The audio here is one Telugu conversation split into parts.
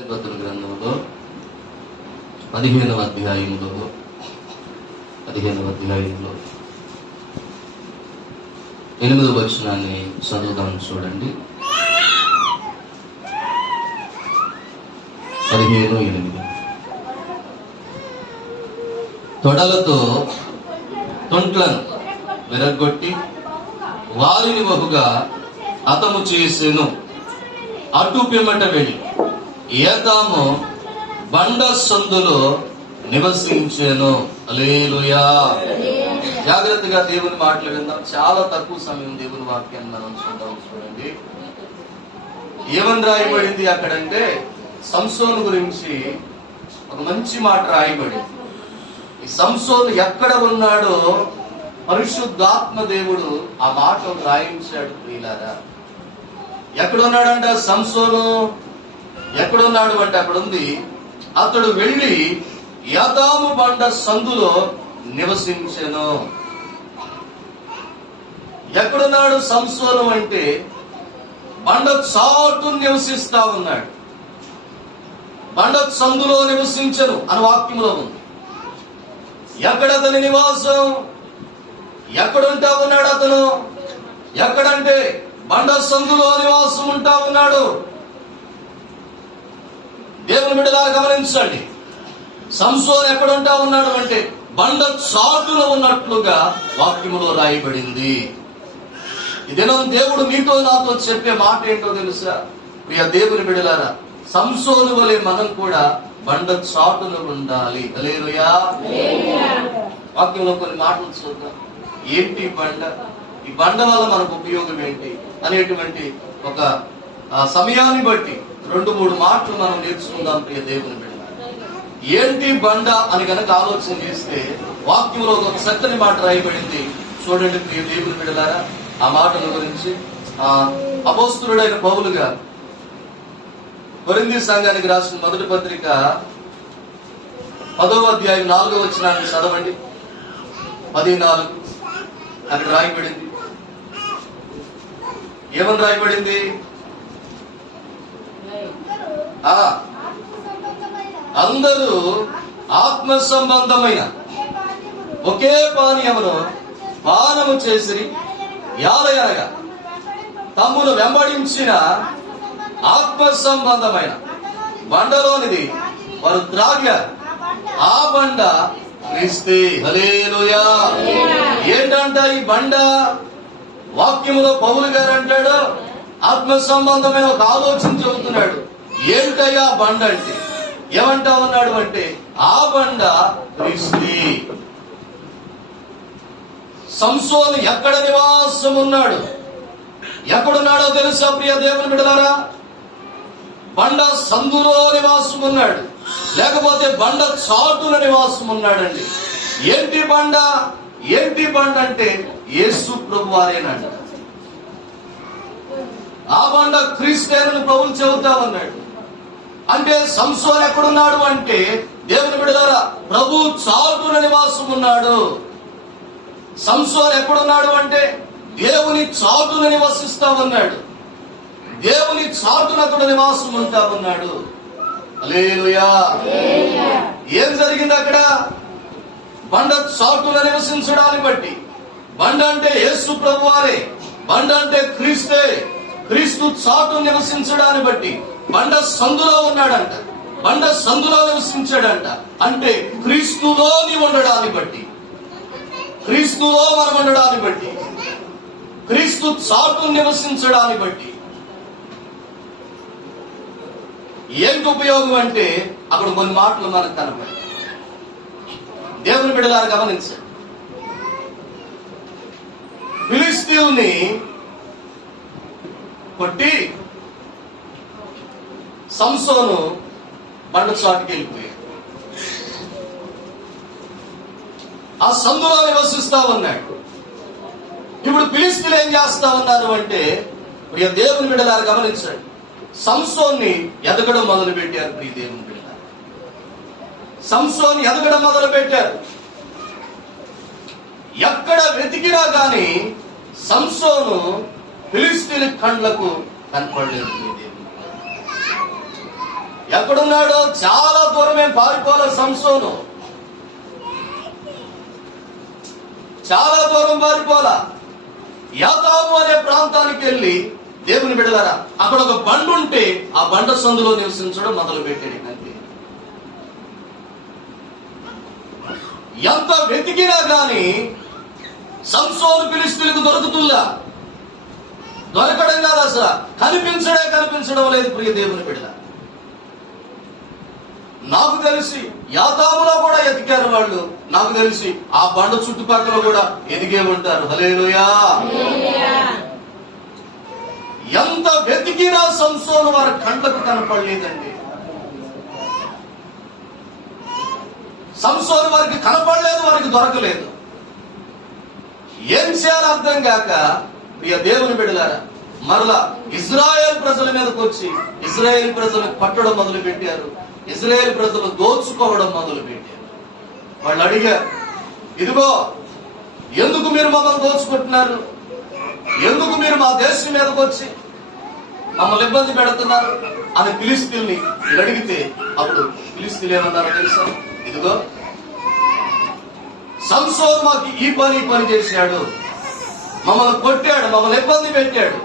న్యాయాధిపతుల గ్రంథంలో 15వ అధ్యాయంలో 8వ వచనాన్ని చదువుదాం. చూడండి. 15:8. తొడలతో తొంట్లను విరగొట్టి వారిని బహుగా హతము చేసెను. అటు పిమ్మట వెళ్ళి ఏతాము బండ సందులో నివసించెను. హల్లెలూయా. జాగ్రత్తగా దేవుని మాటలు విందాం. చాలా తక్కువ సమయం దేవుని వాక్యాన్ని మనం చూద్దాం. చూడండి, ఏమని రాయబడింది అక్కడంటే సంసోను గురించి ఒక మంచి మాట రాయబడింది. ఈ సంసోను ఎక్కడ ఉన్నాడో పరిశుద్ధాత్మ దేవుడు ఆ మాట రాయించాడు. ప్రియులారా, ఎక్కడున్నాడంట సంసోను? ఎక్కడున్నాడు అంటే అక్కడ ఉంది, అతడు వెళ్ళి యాతాము బండ సందులో నివసించెను. ఎక్కడున్నాడు సంసోను అంటే బండ చాటు నివసిస్తా ఉన్నాడు. బండ సందులో నివసించెను అని వాక్యంలో ఉంది. ఎక్కడ అతని నివాసం? ఎక్కడుంటా ఉన్నాడు అతను? ఎక్కడంటే బండ సందులో నివాసం ఉంటా ఉన్నాడు. దేవుని బిడ్డలారా గమనించండి, సంసోను ఎక్కడుంటా ఉన్నాడు అంటే బండ చాటులో ఉన్నట్లుగా వాక్యములో రాయబడింది. ఈ దినం దేవుడు మీతో నాతో చెప్పే మాట ఏంటో తెలుసా? ప్రియ దేవుని బిడ్డలారా, సంసోను వలె మనం కూడా బండ చాటులో ఉండాలి. హల్లెలూయా. వాక్యంలో కొన్ని మాటలు చూద్దాం. ఏంటి బండ? ఈ బండ వల్ల మనకు ఉపయోగం ఏంటి అనేటువంటి ఒక సమయాన్ని బట్టి 2-3 మాటలు మనం నేర్చుకుందాం. ప్రియ దేవుని బిడ్డ, ఏంటి బండ అని కనుక ఆలోచన చేస్తే వాక్యంలో ఒక చక్కని మాట రాయబడింది. చూడండి ప్రియ దేవుని బిడ్డలారా, ఆ మాటల గురించి అపోస్తలుడైన పౌలు గారు కొరింథీ సంఘానికి రాసిన మొదటి పత్రిక 10వ అధ్యాయం 4వ వచనాన్ని చదవండి. 14 అక్కడ రాయబడింది. ఏమని రాయబడింది? అందరూ ఆత్మ సంబంధమైన ఒకే పానీయమును పానము చేసి యాలయనగా తమ్మును వెంబడించిన ఆత్మ సంబంధమైన బండలోనిది వారు త్రాగారు. ఆ బండ క్రీస్తే. హల్లెలూయా. ఏంటంట ఈ బండ? వాక్యములో పౌలు గారు అంటాడు, ఆత్మ సంబంధమైన ఒక ఆలోచన చెబుతున్నాడు. ఏంటయ్యా బండ అంటే? ఏమంటా ఉన్నాడు అంటే ఆ బండ క్రీస్తే. సంసోను ఎక్కడ నివాసం ఉన్నాడు? ఎక్కడున్నాడో తెలుసా ప్రియ దేవుని బిడ్డలారా? బండ సందులో నివాసం ఉన్నాడు, లేకపోతే బండ చాటుల నివాసం ఉన్నాడండి. ఏంటి బండ? ఏంటి బండ అంటే యేసు ప్రభు వారేనంట. ఆ బండ క్రీస్తేనని ప్రభువు చెబుతా ఉన్నాడు. అంటే సంసోను ఎక్కడున్నాడు అంటే దేవుని బిడ్డలారా, ప్రభు చాటుల నివాసం ఉన్నాడు. సంసోను ఎక్కడున్నాడు అంటే దేవుని చాటున నివసిస్తా ఉన్నాడు. దేవుని చాటున అతడు నివాసం ఉంటా ఉన్నాడు. హల్లెలూయా. ఏం జరిగింది అక్కడ? బండ చాటున నివసించడాన్ని బట్టి, బండ అంటే యేసు ప్రభువారే, బండ అంటే క్రీస్తే, క్రీస్తు చాటు నివసించడాన్ని బట్టి బండ సందులో ఉన్నాడంట. బండ సందులో నివసించాడంట. అంటే క్రీస్తులో నీవు ఉండడాన్ని బట్టి, క్రీస్తులో మనం ఉండడాన్ని బట్టి, క్రీస్తు చాటు నివసించడాన్ని బట్టి ఏంటి ఉపయోగం అంటే అక్కడ కొన్ని మాటలు మనకు కనపడి. దేవుని బిడ్డలారా గమనించండి, ఫిలిష్తీయుల్ని కొట్టి సంసోను బండ చాటుకి వెళ్ళిపోయాడు. ఆ సందులో నివసిస్తా ఉన్నాడు. ఇప్పుడు ఫిలిష్తీయులు ఏం చేస్తా ఉన్నారు అంటే ప్రియ దేవుని బిడ్డలారా గమనించండి, సంసోన్ని ఎదగడం మొదలు పెట్టారు. ప్రియ దేవుని బిడ్డలారా, సంసోన్ని ఎదగడం మొదలు పెట్టారు. ఎక్కడ వెతికినా గాని సంసోను ఫిలిష్తీయుల కండ్లకు కనపడలేదు. ఎక్కడున్నాడు? చాలా దూరమే పారిపోలే సంసోను, చాలా దూరం పారిపోలా. యాతాము అనే ప్రాంతానికి వెళ్ళి దేవుని బిడ్డలారా అక్కడ ఒక బండ ఉంటే ఆ బండ సందులో నివసించడం మొదలు పెట్టాడు. అంతే. ఎంత వెతికినా గాని సంసోను ఫిలిష్తీయులకు దొరుకుతుందా? దొరకడం కాదు, అసలు కనిపించడం లేదు. ప్రియ దేవుని బిడ్డ, నాకు తెలిసి యాతాములో కూడా ఎతికారు వాళ్ళు. నాకు తెలిసి ఆ బండ చుట్టుపక్కల కూడా ఎదిగే ఉంటారు. హల్లెలూయా. ఎంత వెతికినా సంసోను వారి కండ్లకు కనపడలేదండి. సంసోను వారికి కనపడలేదు, వారికి దొరకలేదు. ఏం చేయాలో అర్థం కాక ప్రియ దేవుని బిడ్డలారా మరలా ఇజ్రాయేల్ ప్రజల మీదకి వచ్చి ఇజ్రాయేల్ ప్రజలను పట్టడం మొదలు పెట్టారు. ఇజ్రాయేల్ ప్రజలు దోచుకోవడం మొదలు పెట్టారు. వాళ్ళు అడిగారు, ఇదిగో ఎందుకు మీరు మమ్మల్ని దోచుకుంటున్నారు? ఎందుకు మీరు మా దేశం మీదకి వచ్చి మమ్మల్ని ఇబ్బంది పెడుతున్నారు అని ఫిలిష్తీయుల్ని అడిగితే అప్పుడు ఫిలిష్తీయులు ఏమన్నారో తెలుసా? ఇదిగో సంసోను మాకు ఈ పని చేశాడు, మమ్మల్ని కొట్టాడు, మమ్మల్ని ఇబ్బంది పెట్టాడు,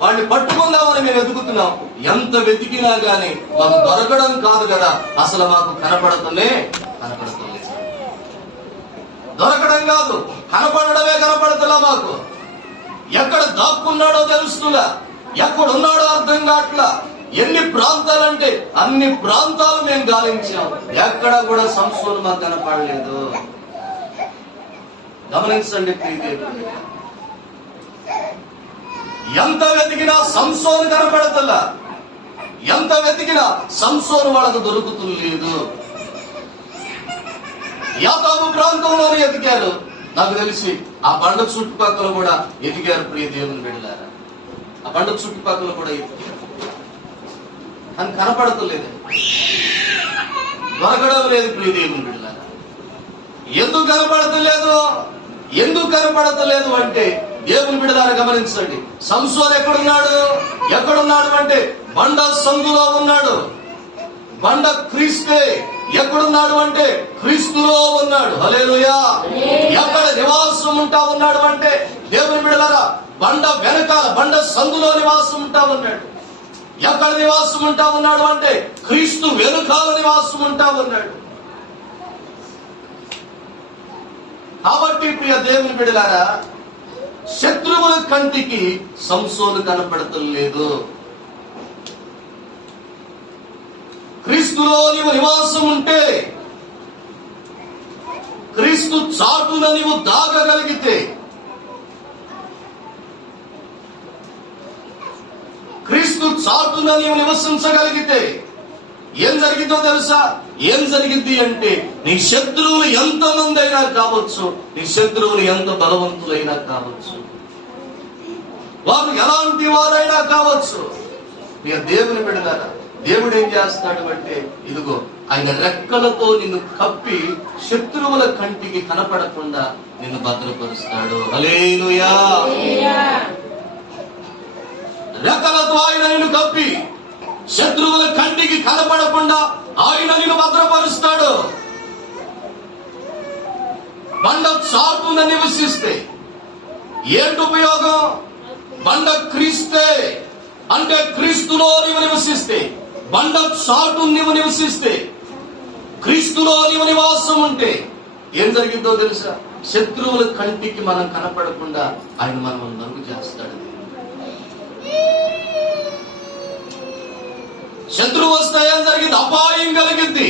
వాడిని పట్టుకుందామని మేము వెతుకుతున్నాం. ఎంత వెతికినా గాని మాకు దొరకడం కాదు కదా, అసలు మాకు కనపడతలేదు. దొరకడం కాదు, కనపడతలా. మాకు ఎక్కడ దాక్కున్నాడో తెలుస్తులా, ఎక్కడున్నాడో అర్థం కావట్లా. ఎన్ని ప్రాంతాలంటే అన్ని ప్రాంతాలు మేము గాలించాం, ఎక్కడ కూడా సంసోను మాకు కనపడలేదు. గమనించండి ప్రియదేవుడు, ఎంత వెతికినా సంసోను కనపడతలా, ఎంత వెతికినా సంసోను వాళ్ళకు దొరుకుతులేదు. యాతాము ప్రాంతంలోనే ఎతికారు. నాకు తెలిసి ఆ బండ చుట్టుపక్కల కూడా ఎతికారు. ప్రియ దేవుని బిడ్డలారా, ఆ బండ చుట్టుపక్కల కూడా ఎతికారు, కానీ కనపడతలేదు, దొరకడం లేదు. ప్రియ దేవుని బిడ్డలారా, ఎందుకు కనపడతలేదు అంటే దేవుని బిడ్డలారా గమనించండి. సంసోను ఎక్కడున్నాడు అంటే బండ సందులో ఉన్నాడు. బండ క్రీస్తే. ఎక్కడున్నాడు అంటే క్రీస్తులో ఉన్నాడు. హల్లెలూయా. ఎక్కడ నివాసం ఉంటా ఉన్నాడు అంటే దేవుని బిడ్డలారా బండ వెనకాల బండ సందులో నివాసం ఉంటా ఉన్నాడు. ఎక్కడ నివాసం ఉంటా ఉన్నాడు అంటే క్రీస్తు వెనుకాల నివాసం ఉంటా ఉన్నాడు. కాబట్టి ప్రియ దేవుని బిడ్డలారా శత్రువుల కంటికి సంసోను కనపడతలేదు. క్రీస్తులో నీవు నివాసం ఉంటే, క్రీస్తు చాటున నీవు దాగగలిగితే, క్రీస్తు చాటున నీవు నివసించగలిగితే ఏం జరిగిందో తెలుసా? ఏం జరిగింది అంటే నీ శత్రువులు ఎంతమంది అయినా కావచ్చు, నీ శత్రువులు ఎంత బలవంతులైనా కావచ్చు, వారు ఎలాంటి వారైనా కావచ్చు, నీ దేవుని బిడ్డలారా దేవుడు ఏం చేస్తాడు అంటే ఇదిగో ఆయన రెక్కలతో నిన్ను కప్పి శత్రువుల కంటికి కనపడకుండా నిన్ను భద్రపరుస్తాడు. హల్లెలూయా. రెక్కలతో ఆయన నిన్ను కప్పి శత్రువుల కంటికి కనపడకుండా ఆయన నిన్ను భద్రపరుస్తాడు. బండ చాటున నివసిస్తే ఏంటి ఉపయోగం? బండ క్రీస్తే అంటే క్రీస్తులో నీవు నివసిస్తే, బండ చాటు నీవు నివసిస్తే, క్రీస్తులో నీవు నివాసం ఉంటే ఏం జరిగిందో తెలుసా? శత్రువుల కంటికి మనం కనపడకుండా ఆయన మనం నరుగు చేస్తాడు. శత్రువు వస్తే ఏం జరిగింది? అపాయం కలిగింది.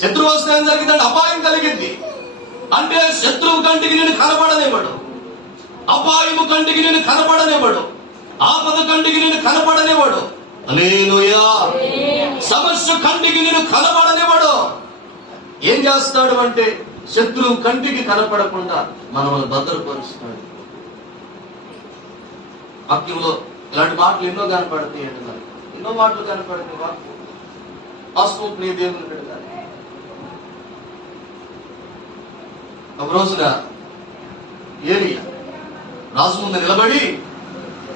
శత్రువు వస్తే ఏం జరిగిందంటే అపాయం కలిగింది. అంటే శత్రువు కంటికి నేను కనపడనివ్వడు, అపాయము కంటికి నేను కనపడనివ్వడు, ఆపద కంటికి నేను కనపడనివ్వడు. హల్లెలూయా. సమస్య కంటికి నేను కనపడనివ్వడు. ఏం చేస్తాడు అంటే శత్రువు కంటికి కనపడకుండా మనల్ని భద్రపరుస్తాడు. వాక్యంలో ఇలాంటి మాటలు ఎన్నో కనపడతాయి అండి. మరి ఎన్నో మాటలు కనపడతాయి వాక్యం. వాస్తవం ప్రియ దేవుని పెడతారు. ఒక రోజున ఏలియా రాజు ముందు నిలబడి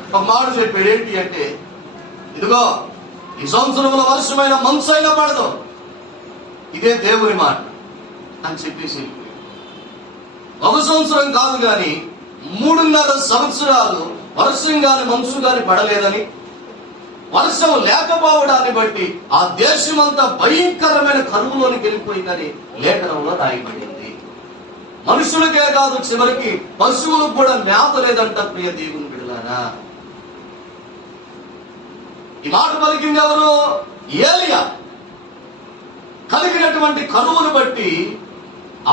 ఒక మాట చెప్పాడు. ఏంటి అంటే ఇదిగో ఈ సంవత్సరంలో వర్షమైన మనసైనా పడదు, ఇదే దేవుని మాట అని చెప్పేసి ఒక సంవత్సరం కాదు కానీ 3.5 సంవత్సరాలు వర్షం గాని మంచు గాని పడలేదని, వర్షం లేకపోవడాన్ని బట్టి ఆ దేశమంతా భయంకరమైన కరువులోనికి వెళ్ళిపోయిందని లేఖనంలో రాయబడింది. మనుషులకే కాదు, చివరికి పశువులకు కూడా మేత లేదంట. ప్రియ దేవుని బిడ్డలారా, ఈ మాట పలికింది ఎవరు? ఏలియా. కలిగినటువంటి కరువును బట్టి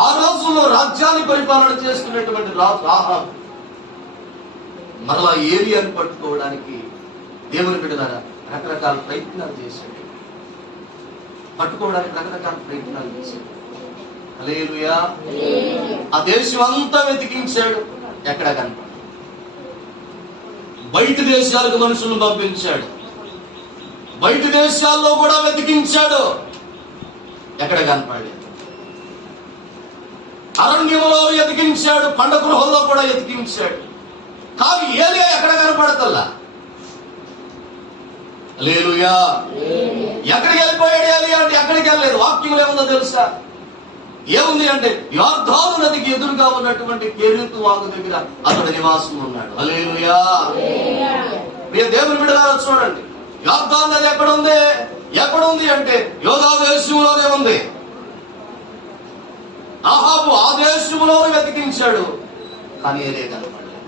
ఆ రోజుల్లో రాజ్యాన్ని పరిపాలన చేస్తున్నటువంటి రాజు ఆహాబు మరలా ఏలియాను పట్టుకోవడానికి దేవుని బిడ్డలారా రకరకాల ప్రయత్నాలు చేశాడు. పట్టుకోవడానికి రకరకాల ప్రయత్నాలు చేశాడు. హల్లెలూయా. ఆ దేశం అంతా వెతికించాడు, ఎక్కడా కనపడ. బయట దేశాలకు మనుషులను పంపించాడు, బయట దేశాల్లో కూడా వెతికించాడు, ఎక్కడ కనపడలేదు. అరణ్యంలో ఎతికించాడు, పండ గృహంలో కూడా ఎతికించాడు, కానీ ఏలియా ఎక్కడ కనపడతల్లా. హల్లెలూయా. ఎక్కడికి వెళ్ళిపోయాడు ఏలియా అంటే ఎక్కడికి వెళ్ళలేదు. వాక్యంలో ఏముందో తెలుసా? ఏముంది అంటే యొర్దాను నదికి ఎదురుగా ఉన్నటువంటి కెరీతు వాగు దగ్గర అతడు నివాసం ఉన్నాడు. హల్లెలూయా. ప్రియ దేవుని బిడ్డలారా చూడండి, యొర్దాను నది ఎక్కడ ఉంది? ఎక్కడ ఉంది అంటే యోధా దేశంలోనే ఉంది. ఆహాబు ఆ దేశంలోనే వెతికించాడు, కానీ ఏదే కనపడలేదు.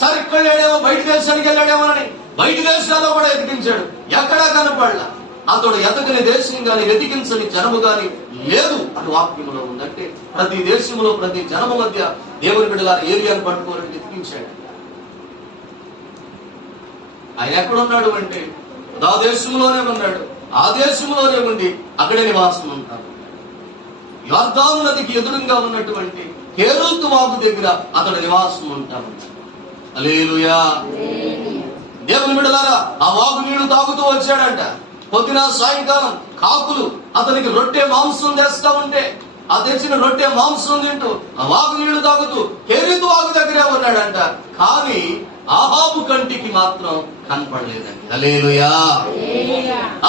సరే ఇక్కడ వెళ్ళాడేమో, బయట దేశానికి వెళ్ళాడేమోనని బయట దేశాల్లో కూడా వెతికించాడు, ఎక్కడా కనపడలా. అతడు ఎతకని దేశం గాని వెతికించని జనము గాని లేదు అని వాక్యంలో ఉందంటే ప్రతి దేశంలో ప్రతి జనము మధ్య దేవుని బిడ్డలారా ఏలియాను పట్టుకోవాలని వెతికించాడు. ఆయన ఎక్కడున్నాడు అంటే ఆ దేశంలోనే ఉన్నాడు, ఆ దేశంలోనే ఉండి అక్కడే నివాసం ఉంటాడు. యొర్దాను నదికి ఎదురుగా ఉన్నటువంటి కెరీతు వాగు దగ్గర అతడు నివాసం ఉంటాడు. హల్లెలూయా. దేవుని బిడ్డలారా ఆ వాగు నీళ్లు తాగుతూ వచ్చాడంట. పొద్దున సాయంకాలం కాకులు అతనికి రొట్టె మాంసం తెస్తా ఉంటే ఆ తెచ్చిన రొట్టె మాంసం తింటూ ఆ వాగు నీళ్లు తాగుతూ కెరీతు వాగు దగ్గరే ఉన్నాడంట. కానీ ఆహాబు కంటికి మాత్రం కనపడలేదండి. హల్లెలూయా.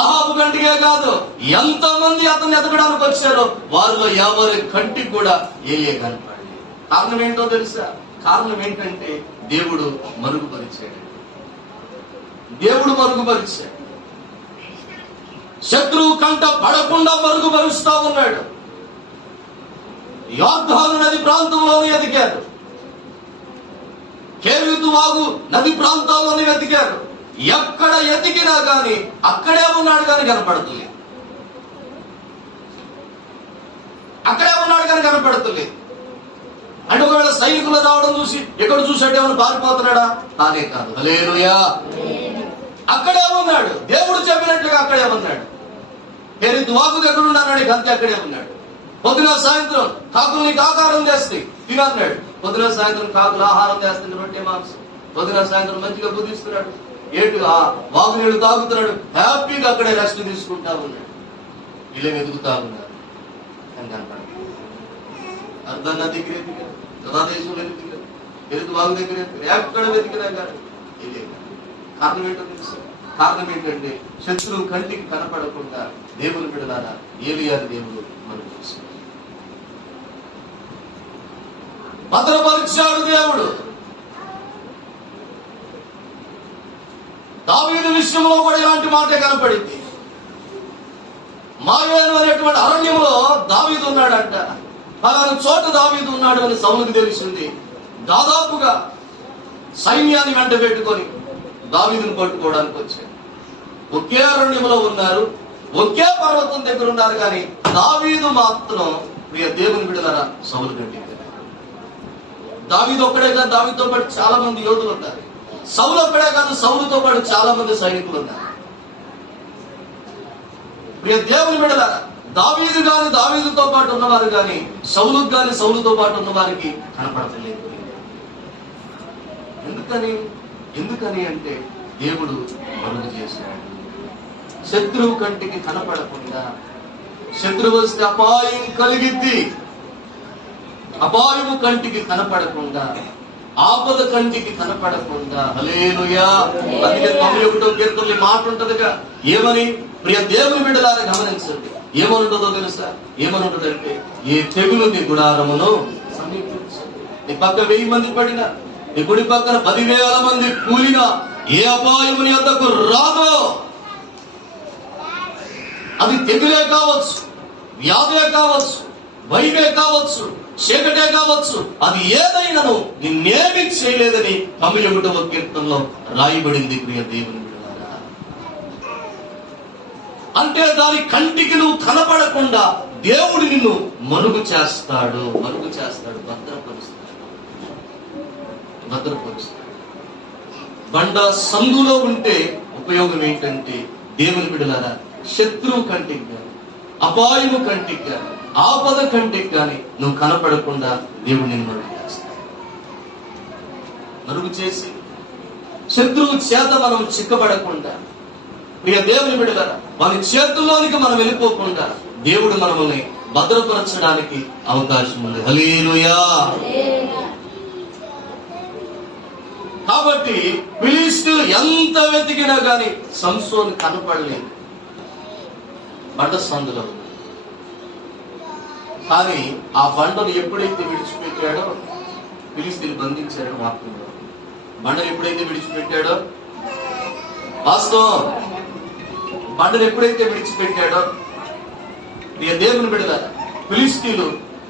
ఆహాబు కంటికే కాదు, ఎంతమంది అతన్ని ఎతకడానికి వచ్చారో వారిలో ఎవరి కంటికి కూడా ఏలియా కనపడలేదు. కారణం ఏంటో తెలుసా? కారణం ఏంటంటే దేవుడు మరుగుపరిచాడు. దేవుడు మరుగుపరిచాడు. శత్రువు కంట పడకుండా మరుగుపరుస్తా ఉన్నాడు. యొర్దాను నది ప్రాంతంలోనే ఎదిగారు, కెరీతు వాగు నది ప్రాంతాల్లోనే వెతికారు. ఎక్కడ ఎతికినా కానీ అక్కడే ఉన్నాడు కానీ కనపడుతుంది, అక్కడే ఉన్నాడు కానీ కనపడుతుంది. అంటే ఒకవేళ సైనికులు రావడం చూసి ఎక్కడ చూసాడు ఏమైనా పారిపోతున్నాడా? కానే కాదు. హల్లెలూయా. అక్కడే ఉన్నాడు, దేవుడు చెప్పినట్లుగా అక్కడే ఉన్నాడు. కెరీతు వాగు దగ్గర ఉన్నాడు, గంతి అక్కడే ఉన్నాడు. పొద్దున సాయంత్రం కాకులు నీకు ఆహారం తెస్తాయి తినన్నాడు. పొద్దున సాయంత్రం కాకులు ఆహారం తెస్తుంది, రొట్టె మాంసం. పొద్దున సాయంత్రం మంచిగా బుద్ధిస్తున్నాడు, ఏటు ఆ వాగు నీళ్లు తాగుతున్నాడు, హ్యాపీగా అక్కడే రెస్ట్ తీసుకుంటా ఉన్నాడు. ఇలా వెతుకుతా ఉన్నారు అని కనపడ. అర్ధం నా దగ్గర ఎదిగారు, దేశంలో ఎదిగారు, కెరీతు వాగు దగ్గర ఎక్కడ వెతికినా కానీ ఇదే. కారణం ఏంటో తెలుసు? కారణం ఏంటంటే శత్రువు కంటికి కనపడకుండా దేవుని బిడ్డలారా ఏలియాను దేవుడు మనకు చూశాడు, భద్రపరిచాడు దేవుడు. దావీదు విషయంలో కూడా ఇలాంటి మాటే కనపడింది. మాయేను అనేటువంటి అరణ్యంలో దావీదు ఉన్నాడంట. పలానా చోట దావీదు ఉన్నాడు అని సౌలుకు తెలిసింది. దాదాపుగా సైన్యాన్ని వెంట పెట్టుకొని దావీదును పట్టుకోవడానికి వచ్చాడు. ఒకే అరణ్యంలో ఉన్నారు, ఒకే పర్వతం దగ్గర ఉన్నారు, కానీ దావీదు మాత్రం ప్రియ దేవుని బిడ్డలారా సౌలు కంటే దావీదు ఒక్కడే కాదు, దావీదుతో పాటు చాలా మంది యోధులు ఉన్నారు. సౌలు ఒక్కడే కాదు, సౌలుతో పాటు చాలా మంది సైనికులు ఉన్నారు. ప్రియ దేవుని బిడ్డలారా దావీదు గాని దావీదుతో పాటు ఉన్నవారు కానీ సౌలుకు గాని సౌలుతో పాటు ఉన్న వారికి కనపడతలేదు. ఎందుకని అంటే దేవుడు మరుగు చేశాడు. శత్రువు కంటికి కనపడకుండా, శత్రువు వస్తే అపాయం కలిగిద్ది, అపాయము కంటికి కనపడకుండా ఆపద కంటికి కనపడకుండా. హల్లెలూయా. అందుకే 91వ కీర్తనలో మాట ఉంటదిగా, ఏమని? ప్రియ దేవుని బిడ్డలారా గమనించండి, ఏమనుంటుందో తెలుసా? ఏమనుంటుందంటే, ఏ తెగులు నీ గుడారమును సమీపించదు. నీ పక్క 1000 మంది పడినా, నీ గుడి పక్కన 10,000 మంది కూలినా, ఏ అపాయము నీ వద్దకు రాదో. అది తెగులే కావచ్చు, వ్యాధే కావచ్చు, భయమే కావచ్చు, చీకటే కావచ్చు, అది ఏదైనాను నిన్నేమి చేయలేదని 91వ కీర్తనలో రాయబడింది. ప్రియ దేవుని బిడ్డలారా, అంటే దాని కంటికి నువ్వు కనపడకుండా దేవుడు నిన్ను మరుగు చేస్తాడు, భద్రపరుస్తాడు. బండ సందులో ఉంటే ఉపయోగం ఏంటంటే, దేవుని బిడ్డలారా, శత్రువు కంటికి కానీ, అపాయము కంటికి కానీ, ఆపద కంటికి కానీ నువ్వు కనపడకుండా దేవుడు నిన్ను మరుగు చేస్తాడు. మరుగు చేసి శత్రువు చేత మనం చిక్కబడకుండా, ప్రియ దేవుని బిడ్డలారా, వాని చేతుల్లోనికి మనం వెళ్ళిపోకుండా దేవుడు మనల్ని భద్రపరచడానికి అవకాశం ఉంది. హల్లెలూయా. కాబట్టి ఫిలిష్తీయులు ఎంత వెతికినా గాని సంసోను కనపడలేదు బండ సందులో. కానీ ఆ బండను ఎప్పుడైతే విడిచిపెట్టాడో ఫిలిష్తీయులు బంధించాడు. వాక్యంలో బండను ఎప్పుడైతే విడిచిపెట్టాడో, వాస్తవం, బండను ఎప్పుడైతే విడిచిపెట్టాడో, దేవుని బిడ్డలారా, ఫిలిష్తీయులు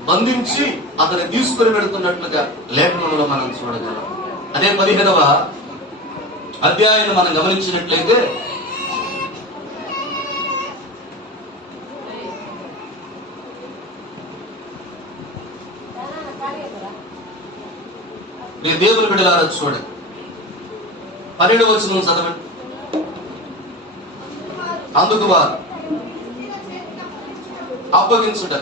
బంధించి అతన్ని తీసుకుని వెళుతున్నట్లుగా లేఖనంలో మనం చూడగలం. అదే 15వ అధ్యాయాన్ని మనం గమనించినట్లయితే, దేవుని బిడ్డలారా చూడండి, 12వ వచనం చదవండి. అందుకు వారు అప్పగించుట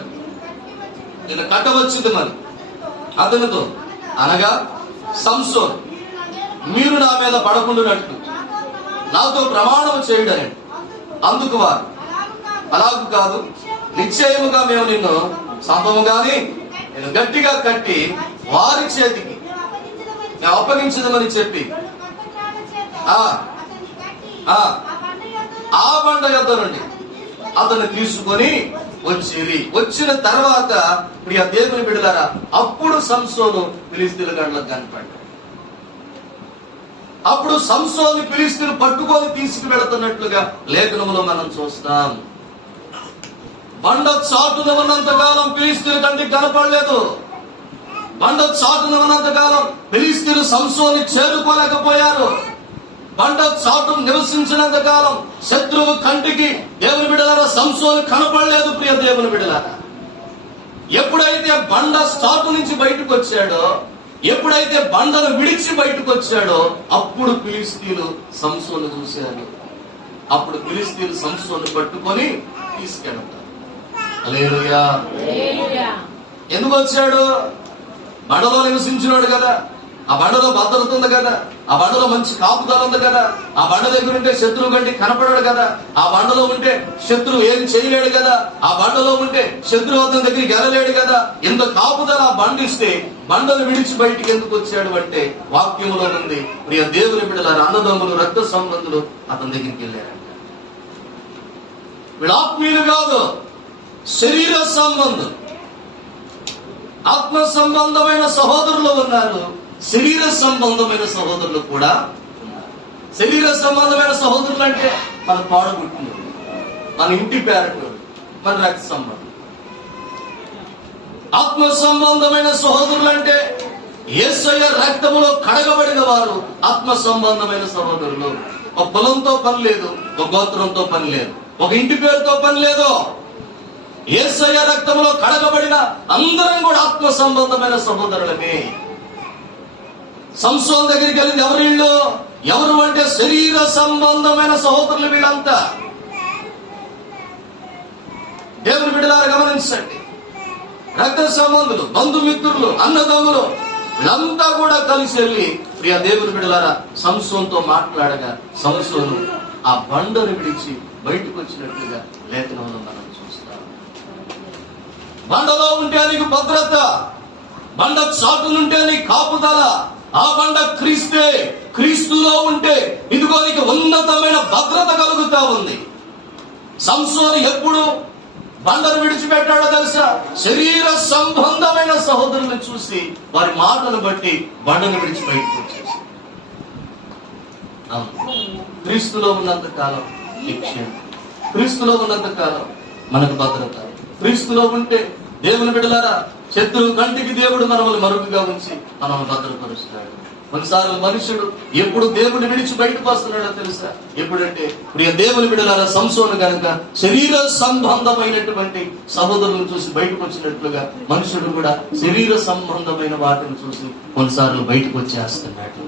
నేను కట్టవచ్చుది మరి అతనితో, అనగా సంసోను, మీరు నా మీద పడకుండానట్లు నాతో ప్రమాణం చేయుడని. అందుకు వారు, అలాగు కాదు, నిశ్చయముగా మేము నిన్ను సంభవం గాని నేను గట్టిగా కట్టి వారి చేతికి నేను అప్పగించదమని చెప్పి ఆ బండ యొద్ద నుండి అతన్ని తీసుకొని వచ్చిన తర్వాత, ప్రియ దేవుని బిడ్డలారా, అప్పుడు సంసోను ఫిలిష్తీయుల గంటలకు కనపడ్డాడు. అప్పుడు సంసోను ఫిలిష్తీయులు పట్టుకొని తీసుకువెళుతున్నట్లుగా లేఖనంలో మనం చూస్తాం. బండ చాటున ఉన్నంత కాలం ఫిలిష్తీయుల కంటికి కనపడలేదు. బండ చాటున ఉన్నంత కాలం ఫిలిష్తీయులు సంసోను చేరుకోలేకపోయారు. బండ చాటు నివసించినంత కాలం శత్రువు కంటికి దేవుని బిడ్డలారా సంసోను కనపడలేదు. ప్రియ దేవుని బిడ్డలారా, ఎప్పుడైతే బండ చాటు నుంచి బయటకు వచ్చాడో, ఎప్పుడైతే బండను విడిచి బయటకు వచ్చాడో, అప్పుడు ఫిలిష్తీయులు సంసోను చూశారు. అప్పుడు ఫిలిష్తీయులు సంసోను పట్టుకొని తీసుకెళ్తారు. హల్లెలూయా. ఎందుకు వచ్చాడు? బండలో నివసించినాడు కదా, ఆ బండలో భద్రత ఉంది కదా, ఆ బండలో మంచి కాపుదల ఉంది కదా, ఆ బండ దగ్గర ఉంటే శత్రువు కంటే కనపడాడు కదా, ఆ బండలో ఉంటే శత్రువు ఏం చేయలేడు కదా, ఆ బండలో ఉంటే శత్రువు అతని దగ్గరికి వెళ్ళలేడు కదా. ఎంత కాపుదల ఆ బండ ఇస్తే బండను విడిచి బయటికి ఎందుకు వచ్చాడు అంటే, వాక్యములో ఉంది, ప్రియ దేవుని బిడ్డలారా, అన్నదమ్ములు, రక్త సంబంధులు అతని దగ్గరికి వెళ్ళారంట. వీళ్ళు ఆత్మీయులు కాదు, శరీర సంబంధం, ఆత్మ సంబంధమైన సహోదరులు ఉన్నారు, శరీర సంబంధమైన సహోదరులు కూడా ఉన్నారు. శరీర సంబంధమైన సహోదరులు అంటే మన తోడబుట్టినోడు, మన ఇంటి పేరటోడు, మన రక్త సంబంధం. ఆత్మ సంబంధమైన సహోదరులు అంటే యేసయ్య రక్తములో కడగబడిన వారు ఆత్మ సంబంధమైన సహోదరులు. ఒక కులంతో పని లేదు, ఒక గోత్రంతో పని లేదు, ఒక ఇంటి పేరుతో పని లేదు. యేసయ్య రక్తములో కడగబడిన అందరం కూడా ఆత్మ సంబంధమైన సహోదరులమే. సంసోను దగ్గరికి వెళ్ళింది ఎవరు? వీళ్ళు ఎవరు అంటే శరీర సంబంధమైన సహోదరులు వీళ్ళంతా. దేవుని బిడ్డలారా గమనించండి, రక్త సంబంధులు, బంధుమిత్రులు, అన్నదమ్ములు వీళ్ళంతా కూడా కలిసి వెళ్ళి ప్రియ దేవుని బిడ్డలారా సంసోనుతో మాట్లాడగా సంసోను ఆ బండను విడిచి బయటకు వచ్చినట్లుగా లేఖనంలో మనం చూస్తాం. బండలో ఉంటే నీకు భద్రత, బండ చాటునుంటే నీ కాపుదల, ఆ బండ క్రీస్తే. క్రీస్తులో ఉంటే ఇదిగో నీకు ఉన్నతమైన భద్రత కలుగుతా ఉంది. సంసోను ఎప్పుడు బండను విడిచిపెట్టాడో తెలుసా? శరీర సంబంధమైన సహోదరులను చూసి వారి మాటలు బట్టి బండను విడిచి బయటకు వచ్చేసి. క్రీస్తులో ఉన్నంత కాలం నిత్యం, క్రీస్తులో ఉన్నంత కాలం మనకు భద్రత. క్రీస్తులో ఉంటే దేవుని బిడ్డలారా, శత్రువు కంటికి దేవుడు మనల్ని మరుగుగా ఉంచి మనల్ని భద్రపరుస్తాడు. కొన్నిసార్లు మనుషుడు ఎప్పుడు దేవుని విడిచి బయటకు వస్తున్నాడో తెలుసా? ఎప్పుడంటే ప్రియ దేవుని బిడ్డలారా, సంసోను కనుక శరీర సంబంధమైనటువంటి సహోదరులను చూసి బయటకు వచ్చినట్లుగా మనుషుడు కూడా శరీర సంబంధమైన వాటిని చూసి కొన్నిసార్లు బయటకు వచ్చేస్తున్నాడు.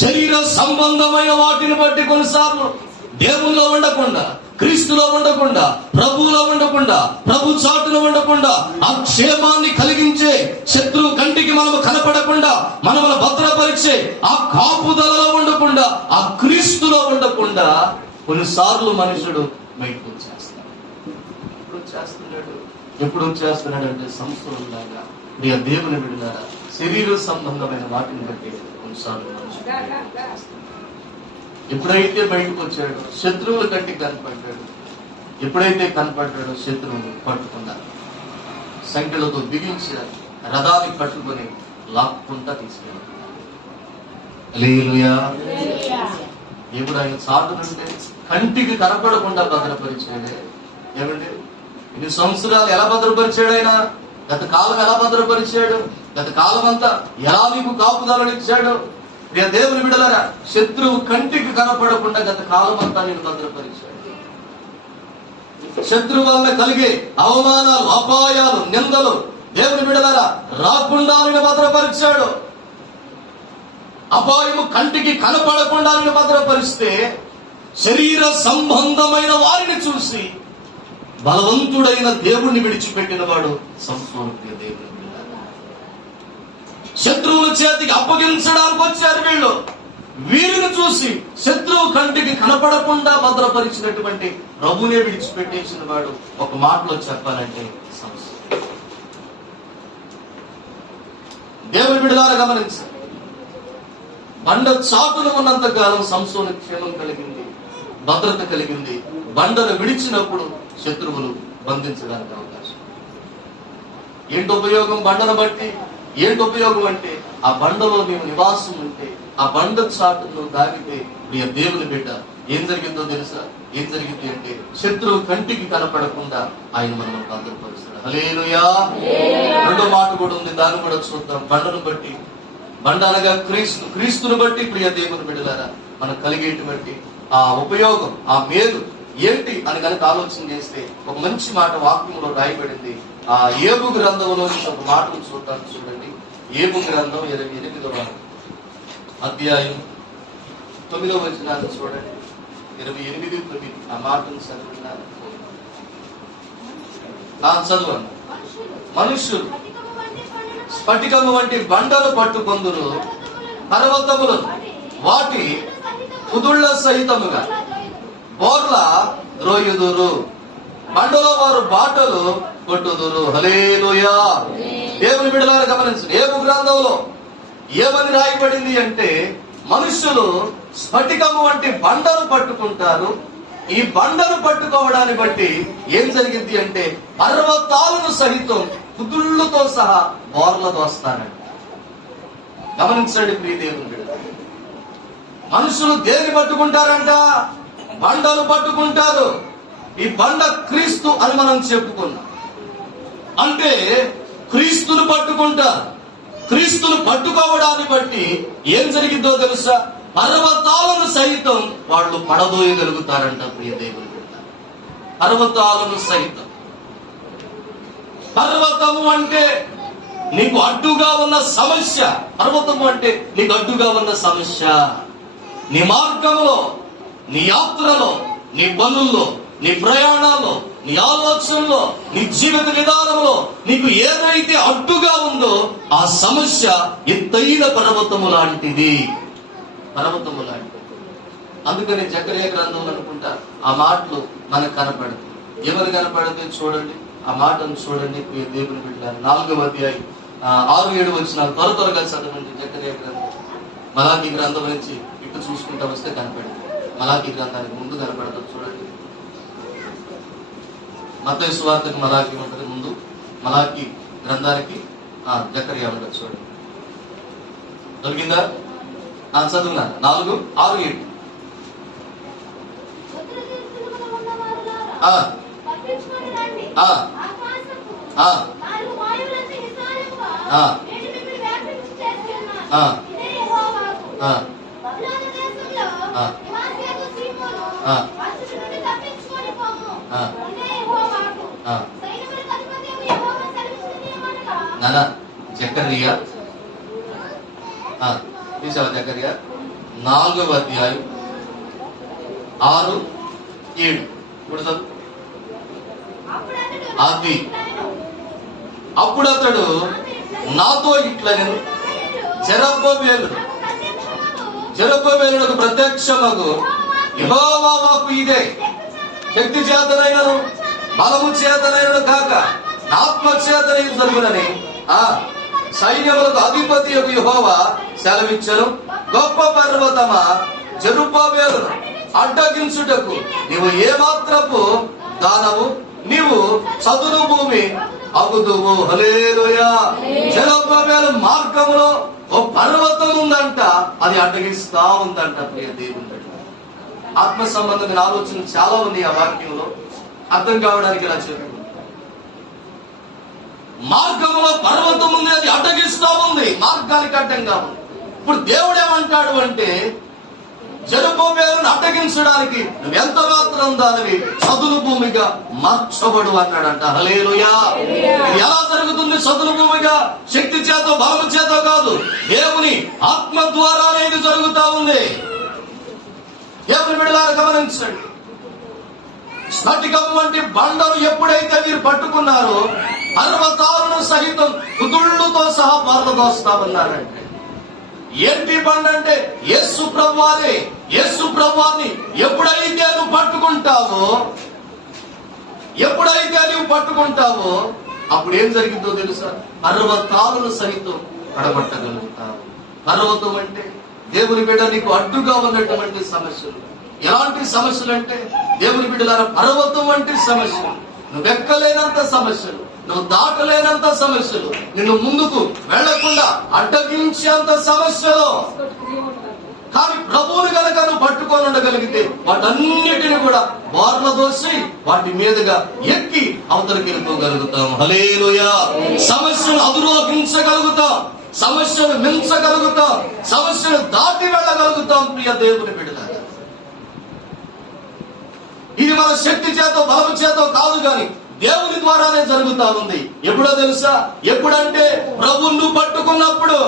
శరీర సంబంధమైన వాటిని బట్టి కొన్నిసార్లు దేవుల్లో ఉండకుండా, క్రీస్తులో ఉండకుండా, ప్రభువులో ఉండకుండా, ప్రభు చాటులో ఉండకుండా, ఆ క్షేమాన్ని కలిగించే శత్రువు కంటికి మనము కనపడకుండా, మనమును భద్రపరిచే ఆ కాపుదలలో ఉండకుండా, ఆ క్రీస్తులో ఉండకుండా కొన్నిసార్లు మనుషుడు బయటకు వచ్చేస్తాడు. ఎప్పుడు వచ్చేస్తున్నాడు అంటే సంసోనులాగా ప్రియ దేవుని బిడ్డలారా, శరీర సంబంధమైన వాటిని బట్టి కొన్నిసార్లు ఎప్పుడైతే బయటకు వచ్చాడో శత్రువుల కంటికి కనపడ్డాడు. ఎప్పుడైతే కనపడ్డాడో శత్రువులు పట్టుకున్నారు, సంఖ్యలతో బిగించి రథాన్ని పట్టుకొని లాక్కుంటా తీసుకెళ్ళాడు. హల్లెలూయా. ఎప్పుడు ఆయన చాటునుంటే కంటికి కనపడకుండా భద్రపరిచాడే. ఏమండి, ఇన్ని సంవత్సరాలు ఎలా భద్రపరిచాడు ఆయన? గత కాలం ఎలా భద్రపరిచాడు? గత కాలం అంతా ఎలా నీకు కాపుదలను ఇచ్చాడు? దేవుని బిడ్డలారా, శత్రువు కంటికి కనపడకుండా గత కాలం అంతా నేను భద్రపరిచాడు. శత్రువు వల్ల కలిగే అవమానాలు, అపాయాలు, నిందలు దేవుని బిడ్డలారా రాకుండా నేను భద్రపరిచాడు. అపాయము కంటికి కనపడకుండా నేను భద్రపరిస్తే శరీర సంబంధమైన వారిని చూసి బలవంతుడైన దేవుణ్ణి విడిచిపెట్టిన వాడు సంసోను. దేవుని శత్రువుల చేతికి అప్పగించడానికి వచ్చారు వీళ్ళు. వీరిని చూసి శత్రువు కంటికి కనపడకుండా భద్రపరిచినటువంటి ప్రభునే విడిచిపెట్టేసిన వాడు ఒక మాటలో చెప్పాలంటే సంసోను. దేవుని బిడ్డలారా గమనించారు, బండ చాటున ఉన్నంత కాలం సంసోను క్షేమం కలిగింది, భద్రత కలిగింది. బండను విడిచినప్పుడు శత్రువులు బంధించడానికి అవకాశం. ఏంటి ఉపయోగం బండను బట్టి? ఏంటి ఉపయోగం అంటే ఆ బండలో నీవు నివాసం ఉంటే, ఆ బండ చాటును దాగితే ప్రియ దేవుని బిడ్డ ఏం జరిగిందో తెలుసా? ఏం జరిగింది అంటే శత్రువు కంటికి కనపడకుండా ఆయన మనం భద్రపరుస్తాడు. హల్లెలూయా. రెండో మాట కూడా ఉంది, దాన్ని కూడా చూద్దాం. బండను బట్టి, బండ అనగా క్రీస్తు, క్రీస్తుని బట్టి ప్రియ దేవుని బిడ్డలారా మనకు కలిగేటువంటి ఆ ఉపయోగం, ఆ మేలు ఏంటి అని కనుక ఆలోచన చేస్తే ఒక మంచి మాట వాక్యంలో రాయబడింది. ఆ యోబు గ్రంథంలో ఒక మాటను చూద్దాం. చూడండి, యోబు గ్రంథం 28వ అధ్యాయం 9వ వచనాన్ని చూడండి. 28:9 ఆ మాటను చదువుతున్నారు. చదవండి. మనుష్యులు స్ఫటికము వంటి బండలు పట్టుకొందురు, పర్వతములను వాటి కుదుళ్ల సహితముగా బోర్ల ద్రోయుదురు, బండలో వారు బాటలు కొట్టుదురు. హల్లెలూయా. దేవుని బిడ్డలారా గమనించండి, యోబు గ్రంథంలో ఏమని రాయబడింది అంటే మనుషులు స్ఫటికము వంటి బండను పట్టుకుంటారు. ఈ బండను పట్టుకోవడాన్ని బట్టి ఏం జరిగింది అంటే పర్వతాలను సహితం కుదుళ్లతో సహా బోర్లతో వస్తారంట. గమనించండి ప్రియ దేవుని బిడ్డ, మనుషులు దేని పట్టుకుంటారంట? బండలు పట్టుకుంటారు. ఈ బండ క్రీస్తు అని మనం చెప్పుకున్నాం. అంటే క్రీస్తును పట్టుకుంటారు. క్రీస్తును పట్టుకోవడాన్ని బట్టి ఏం జరిగిందో తెలుసా? పర్వతాలను సైతం వాళ్ళు పడదోయగలుగుతారంట ప్రియ దేవుని బిడ్డ. పర్వతాలను సైతం. పర్వతము అంటే నీకు అడ్డుగా ఉన్న సమస్య. పర్వతము అంటే నీకు అడ్డుగా ఉన్న సమస్య. నీ మార్గంలో, నీ యాత్రలో, నీ పనుల్లో, నీ ప్రయాణాల్లో, నీ ఆలోచనలో, నీ జీవిత విధానంలో నీకు ఏదైతే అడ్డుగా ఉందో ఆ సమస్య ఎత్తైన పర్వతము లాంటిది. పర్వతము లాంటిది. అందుకని జకర్యా గ్రంథం అనుకుంటా ఆ మాటలు మనకు కనపడుతుంది. ఎవరు కనపడితే చూడండి, ఆ మాటను చూడండి దేవుని బిడ్డ. 4వ అధ్యాయం 6-7 వచనాలు త్వరగా చదవండి. జకర్యా గ్రంథం మలాకీ గ్రంథం నుంచి ఇటు చూసుకుంటా వస్తే కనపడింది. మలాకీ గ్రంథానికి ముందు కనపడతారు చూడండి. మత్తయి సువార్తకు మలాకీ ఉంటుంది ముందు, మలాకీ గ్రంథానికి జకర్యా ఉంటుంది చూడండి. దొరికిందా? చదువునా 4, 6, 7. జకర్యా చూసావా? జకర్యా 4వ అధ్యాయం 6, 7 ఇప్పుడు చదువు. అది అప్పుడు అతడు నాతో ఇట్లా నేను జెరుబ్బయలునకు ప్రత్యక్షమగు యెహోవా వాక్కు ఇదే, శక్తి చేతనైనను బలము చేతనైనను కాక ఆత్మ చేతనైన జరుగునని సైన్యములకు అధిపతి యెహోవా సెలవిచ్చెను. గొప్ప పర్వతమా జెరుబ్బయలును అడ్డగించుటకు నీవు ఏమాత్రపు దానవు, నీవు చదును భూమి అగుదువు. హల్లెలూయా. జెరుబ్బయలు మార్గంలో ఓ పర్వతం ఉందంట, అది అడ్డగిస్తా ఉందంట. ప్రియ దేవుని ఆత్మ సంబంధమైన ఆలోచనలు చాలా ఉంది ఆ వాక్యంలో. అర్థం కావడానికి ఇలా చెప్పారు. మార్గంలో పర్వతం ఉంది, అది అడ్డగిస్తా ఉంది, మార్గానికి అడ్డంగా ఉంది. ఇప్పుడు దేవుడు ఏమంటాడు అంటే జెరుబ్బయలును అడ్డగించడానికి నువ్వెంత మాత్రం దానివి చదును భూమిగా మార్చబడు అన్నాడంట. హల్లెలూయా. ఇది ఎలా జరుగుతుంది? చదును భూమిగా శక్తి చేత బలము చేత కాదు, దేవుని ఆత్మ ద్వారానే ఇది జరుగుతా ఉంది. దేవుని బిడ్డలారా గమనించండి. స్ఫటికం వంటి బండను ఎప్పుడైతే మీరు పట్టుకున్నారో పర్వతాలను సహితం కుదుళ్లతో సహా పారదోస్తామన్నారంటే ఏంటి బండ అంటే యేసు ప్రభువారే. యేసు ప్రభువాన్ని ఎప్పుడైతే నువ్వు పట్టుకుంటావో అప్పుడు ఏం జరిగిందో తెలుసా? పర్వతాలను సహితం పడగొట్టగలుగుతావు. పర్వతం అంటే దేవుని బిడ్డ నీకు అడ్డుగా ఉన్నటువంటి సమస్యలు. ఎలాంటి సమస్యలు అంటే దేవుని బిడ్డలారా పర్వతం వంటి సమస్యలు, నువ్వు ఎక్కలేనంత సమస్యలు, నువ్వు దాటలేనంత సమస్యలు, నిన్ను ముందుకు వెళ్లకుండా అడ్డగించేంత సమస్యలు. కానీ ప్రభువుని కనుక నువ్వు పట్టుకొని ఉండగలిగితే వాటన్నిటిని కూడా బోర్ల దోసి వాటి మీదుగా ఎక్కి అవతలికి వెళ్ళిపోగలుగుతాం. హల్లెలూయా. సమస్యను అధిరోహించగలుగుతాం, సమస్యను మించగలుగుతాం, సమస్యను దాటి వెళ్ళగలుగుతాం. ప్రియ దేవుని బిడ్డలారా, ఇది మన శక్తి చేత బలము చేత కాదు, కానీ దేవుని ద్వారానే జరుగుతా ఉంది. ఎప్పుడో తెలుసా? ఎప్పుడంటే ప్రభువును పట్టుకున్నప్పుడు.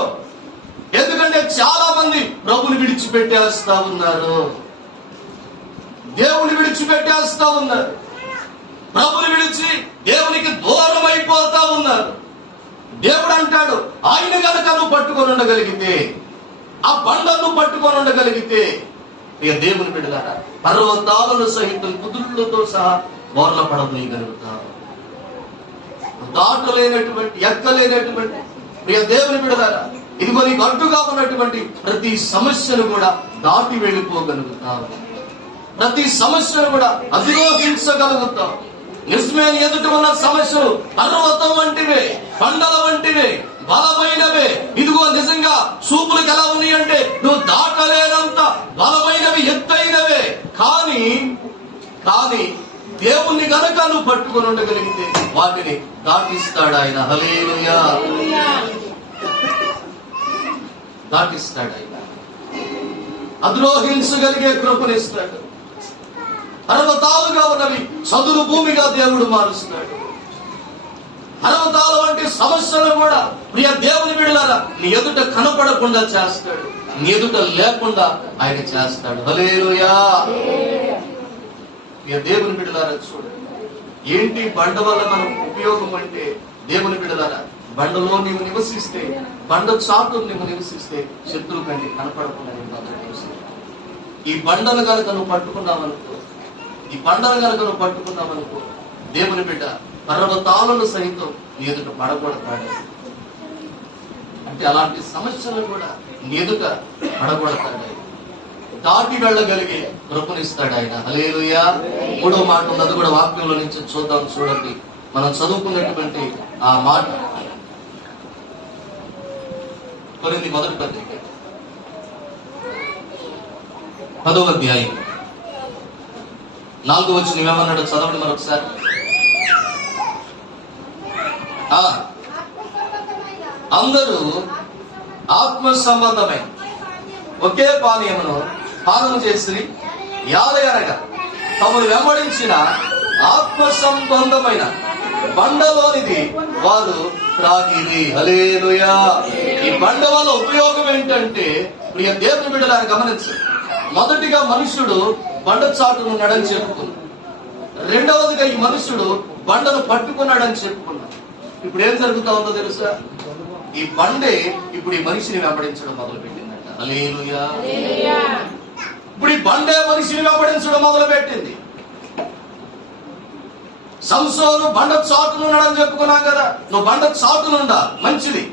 ఎందుకంటే చాలా మంది ప్రభుని విడిచిపెట్టేస్తా ఉన్నారు, దేవుని విడిచిపెట్టేస్తా ఉన్నారు, ప్రభుని విడిచి దేవునికి దూరం అయిపోతా ఉన్నారు. దేవుడు అంటాడు, ఆయన గనక నువ్వు పట్టుకొని ఉండగలిగితే, ఆ బండను పట్టుకొని ఉండగలిగితే, ఇక దేవుని బిడ్డలారా పర్వతాలను సహితం కుదుళ్లతో సహా బోర్ల పడవేయగలుగుతారు. దాటలేనటువంటి ఎక్కలేనటువంటి ప్రియ దేవుని బిడ్డలారా ఇదిగో నీకు అడ్డుగా ఉన్నటువంటి ప్రతి సమస్యను కూడా దాటి వెళ్ళిపోగలుగుతావు, ప్రతి సమస్యను కూడా అధిరోహించగలుగుతావు. నిజమే, ఎదుట ఉన్న సమస్యలు పర్వతం వంటివే, కొండల వంటివే, బలమైనవే. ఇదిగో నిజంగా చూపులకు ఎలా ఉన్నాయి అంటే నువ్వు దాటలేనంత బలమైనవి, ఎత్తైనవే. కానీ దేవుణ్ణి గనక నువ్వు పట్టుకొని ఉండగలిగితే వాటిని దాటిస్తాడు ఆయన. హల్లెలూయా. దాటిస్తాడు ఆయన, అధిరోహించగలిగే కృపనిస్తాడు. పర్వతాలుగా ఉన్నవి చదును భూమిగా దేవుడు మారుస్తాడు. పర్వతాల వంటి సమస్యలను కూడా ప్రియ దేవుని బిడ్డలారా నీ ఎదుట కనపడకుండా చేస్తాడు, నీ ఎదుట లేకుండా ఆయన చేస్తాడు. హల్లెలూయా. ప్రియ దేవుని బిడ్డలారా చూడండి, ఏంటి బండ వల్ల మనకు ఉపయోగం అంటే దేవుని బిడ్డలారా బండలో నీవు నివసిస్తే, బండ చాటు నువ్వు నివసిస్తే శత్రువు కంటే కనపడకుండా ఈ బండను కనుక నువ్వు పట్టుకున్నావనుకో, ఈ బండను కనుక నువ్వు పట్టుకున్నావనుకో దేవుని బిడ్డ పర్వతాలను సహితం నీ ఎదుట పడగొడతాడు. ఉంటే అలాంటి సమస్యలు కూడా నీ ఎదుట పడగొడతాడు ఆయన. దాటి వెళ్ళగలిగే కృపనిస్తాడు ఆయన. హల్లెలూయా. మూడో మాట ఉన్నది కూడా వాక్యంలో నుంచి చూద్దాం. చూడండి, మనం చదువుకున్నటువంటి ఆ మాట కొరింథీ మొదటి పత్రిక 10వ అధ్యాయం 4వ వచనం ఏమన్నాడు చదవండి మరొకసారి. అందరూ ఆత్మ సంబంధమైన ఒకే పానీయమును పానము చేసి యాదయనగా తమను వెంబడించిన ఆత్మ సంబంధమైన బండలోనిది వారు త్రాగిరి. హల్లెలూయా. ఈ బండ వల్ల ఉపయోగం ఏంటంటే, ప్రియ దేవుని బిడ్డలారా గమనించండి. మొదటిగా మనుషుడు బండ చాటును ఉన్నాడని చెప్పుకున్నాడు. రెండవదిగా ఈ మనుషుడు బండను పట్టుకున్నాడని చెప్పుకున్నాడు. ఇప్పుడు ఏం జరుగుతా ఉందో తెలుసా? ఈ బండే ఇప్పుడు ఈ మనిషిని వెంబడించడం మొదలు పెట్టిందంట. హల్లెలూయా. ఇప్పుడు ఈ బండే మనిషిని వెంబడించడం మొదలు పెట్టింది. సంసోను బండ చాటునున్నాడని చెప్పుకున్నాం కదా. నువ్వు బండ చాటునుండా మంచిది.